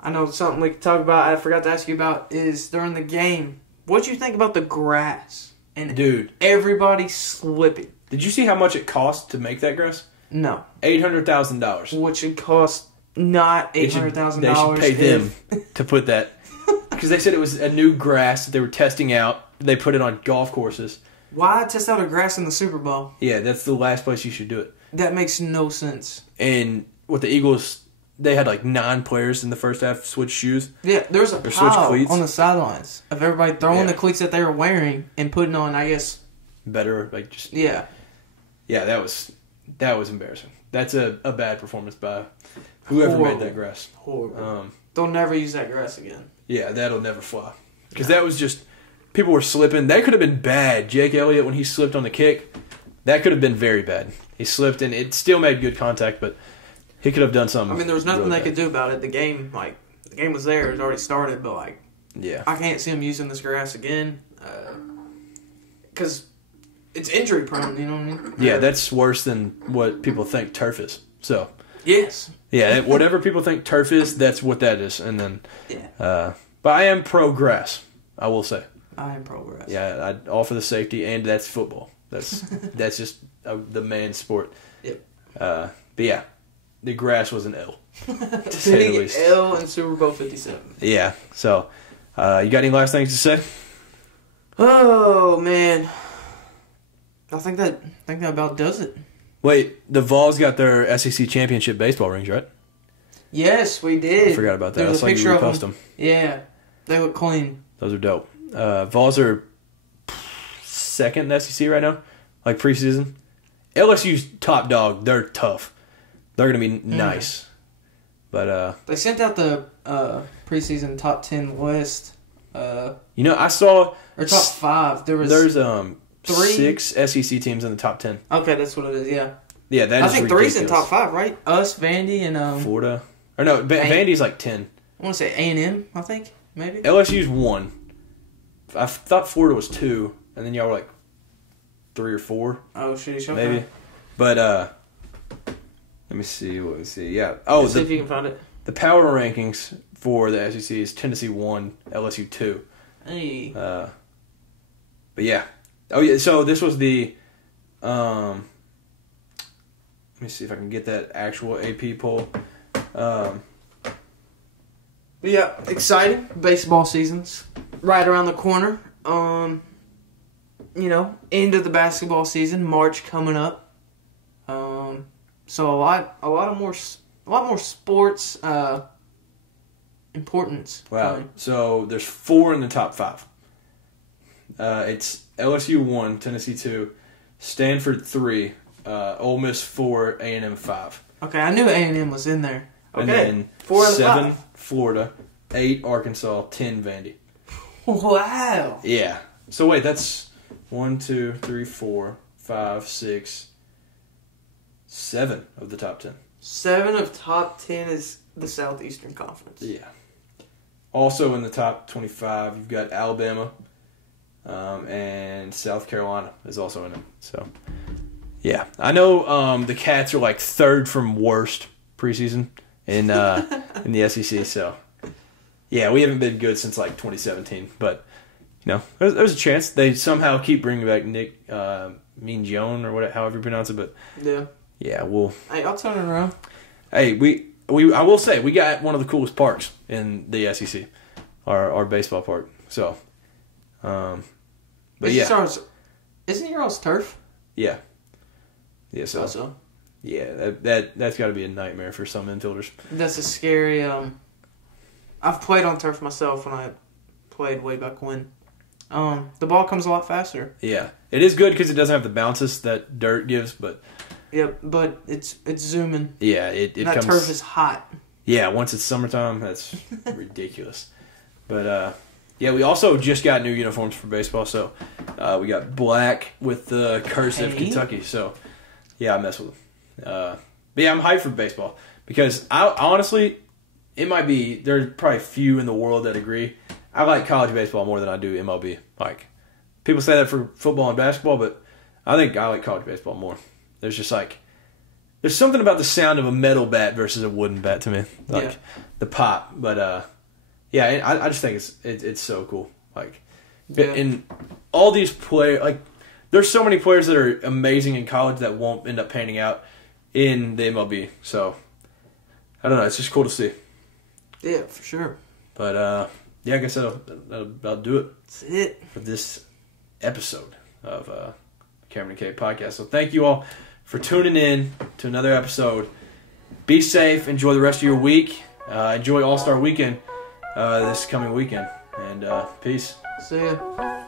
I know something we could talk about. I forgot to ask you about is during the game. What'd you think about the grass? And dude, everybody slipping. Did you see how much it cost to make that grass? No. $800,000. Which would cost not $800,000. They should pay them to put that Because they said it was a new grass that they were testing out. They put it on golf courses. Why test out a grass in the Super Bowl? Yeah, that's the last place you should do it. That makes no sense. And with the Eagles, they had like 9 players in the first half switch shoes. Yeah, there was a pile on the sidelines of everybody throwing the cleats that they were wearing and putting on, I guess, better, like just yeah, that was embarrassing. That's a bad performance by whoever made that grass. Horrible. They'll never use that grass again. Yeah, that'll never fly. Because that was just, people were slipping. That could have been bad. Jake Elliott, when he slipped on the kick, that could have been very bad. He slipped, and it still made good contact, but he could have done something. I mean, there was nothing they could do about it. The game was there. It had already started, but, I can't see him using this grass again. Because it's injury prone, you know what I mean? Yeah, that's worse than what people think turf is. So yes. Yeah, whatever people think turf is, that's what that is. And then, but I am pro grass, I will say. I am pro grass. Yeah, I all for the safety, and that's football. That's just the man's sport. Yep. But yeah, the grass was an L. To say the least. L in Super Bowl 57. Yeah. So, you got any last things to say? Oh man, I think that about does it. Wait, the Vols got their SEC championship baseball rings, right? Yes, we did. I forgot about that. There's I saw you repost them. Yeah, they look clean. Those are dope. Vols are second in the SEC right now, like preseason. LSU's top dog. They're tough. They're going to be nice. But they sent out the preseason top 10 list. I saw or top 5. There's 3 6 SEC teams in the top 10. Okay, that's what it is. Yeah. Yeah, that I is think ridiculous. 3's in top 5, right? Us, Vandy, and Florida. Or no, Vandy's like 10. I want to say A&M. I think maybe LSU's 1. I thought Florida was 2, and then y'all were like 3 or 4. Oh, sheesh. Okay. Maybe. But let me see what we see. Yeah. Let's see if you can find it. The power rankings for the SEC is Tennessee 1, LSU 2. Hey. But yeah. Oh yeah. So this was the. Let me see if I can get that actual AP poll. Yeah, exciting. Baseball season's right around the corner. End of the basketball season, March coming up. So a lot more sports importance. Wow. Coming. So there's 4 in the top 5. It's LSU 1, Tennessee 2, Stanford 3, Ole Miss 4, A&M 5. Okay, I knew A&M was in there. Okay, and then 4 out of 7 5. Florida, 8 Arkansas, 10 Vandy. Wow. Yeah. So wait, that's 1, 2, 3, 4, 5, 6, 7 of the top 10. 7 of top 10 is the Southeastern Conference. Yeah. Also in the top 25, you've got Alabama, and South Carolina is also in it. So, yeah, I know the Cats are like 3rd from worst preseason in the SEC. So, yeah, we haven't been good since like 2017. But there's a chance they somehow keep bringing back Nick Mingione or whatever, however you pronounce it. But yeah, we'll. Hey, I'll turn it around. Hey, I will say we got one of the coolest parks in the SEC, our baseball park. So, but isn't yours turf? Yeah. Yeah. So. Also. Yeah, that's got to be a nightmare for some infielders. That's a scary. I've played on turf myself when I played way back when. The ball comes a lot faster. Yeah, it is good because it doesn't have the bounces that dirt gives, but. Yep, but it's zooming. Yeah, it that comes. Turf is hot. Yeah, once it's summertime, that's ridiculous. But yeah, we also just got new uniforms for baseball, so we got black with the cursive Kentucky. So yeah, I mess with them. But yeah, I'm hyped for baseball because I honestly, it might be there's probably few in the world that agree. I like college baseball more than I do MLB. Like people say that for football and basketball, but I think I like college baseball more. There's just there's something about the sound of a metal bat versus a wooden bat to me, the pop. But yeah, I just think it's so cool. In all these players, there's so many players that are amazing in college that won't end up panning out in the MLB. So I don't know, it's just cool to see. Yeah, for sure. But I guess that'll do it. That's it for this episode of Cameron and Cade podcast. So thank you all for tuning in to another episode. Be safe. Enjoy the rest of your week. Enjoy All-Star Weekend this coming weekend. And peace. See ya.